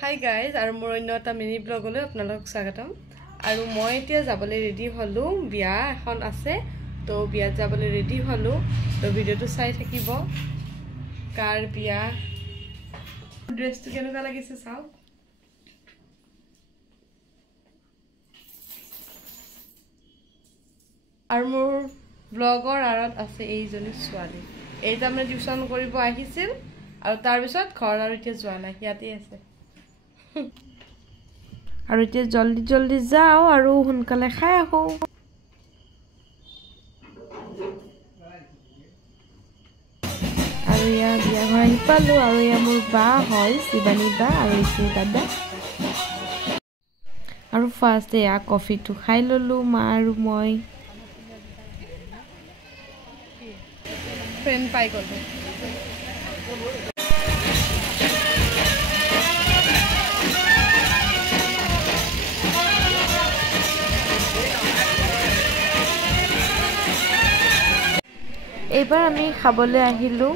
Hi guys, আৰু মোৰ অন্য এটা মিনি ব্লগলৈ আপোনালোকক স্বাগতম। আৰু মই এতিয়া যাবলৈ ৰেডি হলো, বিয়া এখন আছে, তো বিয়াত যাবলৈ ৰেডি হলো, তো ভিডিওটো চাই থাকিব। কাৰ বিয়া, ড্ৰেছটো কেনেকুৱা লাগিছে চাও। আৰু মোৰ ব্লগৰ আৰত আছে এইজনী ছোৱালী, এই তাৰমানে টিউচন কৰিব আহিছিল আৰু তাৰ পিছত ঘৰ আৰু এতিয়া যোৱা নাই, ইয়াতে আছে। আৰু এতিয়া জলদি জলদি যাও আৰু সোনকালে খাই আহো। আৰু ইয়া বিয়া ঘৰ আহি পালো, আৰু ইয়া মোৰ বা হয় শিৱানী বা, আৰু এইটো দাদা। আৰু ফাৰ্ষ্ট এয়া কফিটো খাই ললো মা আৰু মই। ফ্ৰেণ্ড পাই গলো। এইবাৰ আমি খাবলৈ আহিলো,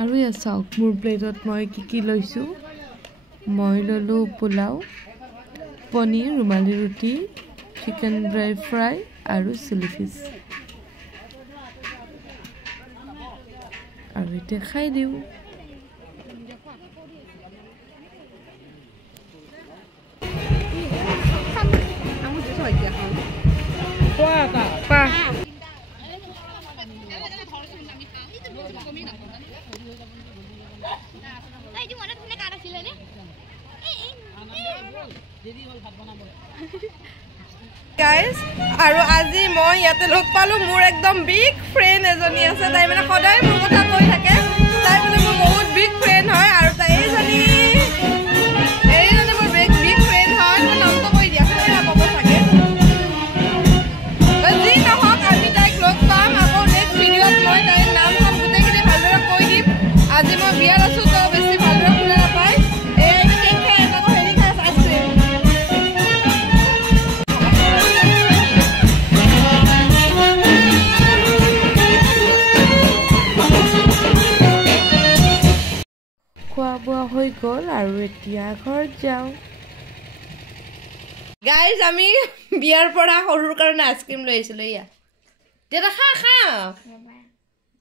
আৰু ইয়া চাওক মোৰ প্লেটত মই কি লৈছো। মই ললো পোলাও, পনীৰ, ৰুমালী ৰুটি, চিকেন ড্ৰাই ফ্ৰাই আৰু চিলি ফিছ। আৰু এতিয়া খাই দিওঁ। Guys, আৰু আজি মই ইয়াতে লগ পালো মোৰ একদম বিগ ফ্ৰেণ্ড এজনী আছে, তাই মানে সদায় মোৰ কথা কৈ থাকে, তাই মানে মোৰ বহুত বিগ ফ্ৰেণ্ড হয়। আৰু তাই এইজনী মোৰ বিগ ফ্ৰেণ্ড হয়, মই নামটো কৈ দিয়া শুনি নাপাব চাগে। যি নহওক আজি তাইক লগ পাম, আকৌ নেক্সট ভিডিঅ'ত মই তাইৰ নাম চাম গোটেইখিনি ভালদৰে কৈ দিম। আজি মই বিয়াত আছো, তো বেছি ভালদৰে শুনা নাপায়। খোৱা বোৱা হৈ গ'ল আৰু এতিয়া ঘৰত যাওঁ। গাইজ, আমি বিয়াৰ পৰা সৰুৰ কাৰণে আইচক্ৰীম লৈ আহিছিলো। এয়া দেউতা খা খা,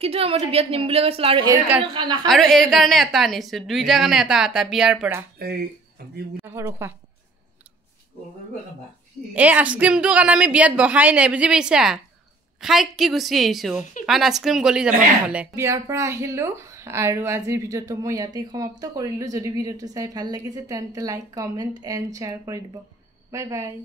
কিন্তু মইতো বিয়াত নিম বুলি কৈছিলো, আৰু এৰ কাৰণে এটা আনিছো, দুইটাৰ কাৰণে এটা এটা বিয়াৰ পৰা। সৰু খোৱা এই আইচক্ৰীমটোৰ কাৰণে আমি বিয়াত বহাই নাই, বুজি পাইছা? খাই কি গুচি আহিছো, কাৰণ আইচক্ৰীম গলি যাব নহ'লে। বিয়াৰ পৰা আহিলো আৰু আজিৰ ভিডিঅ'টো মই ইয়াতেই সমাপ্ত কৰিলো। যদি ভিডিঅ'টো চাই ভাল লাগিছে তেন্তে লাইক, কমেণ্ট এণ্ড শ্বেয়াৰ কৰি দিব। Bye bye.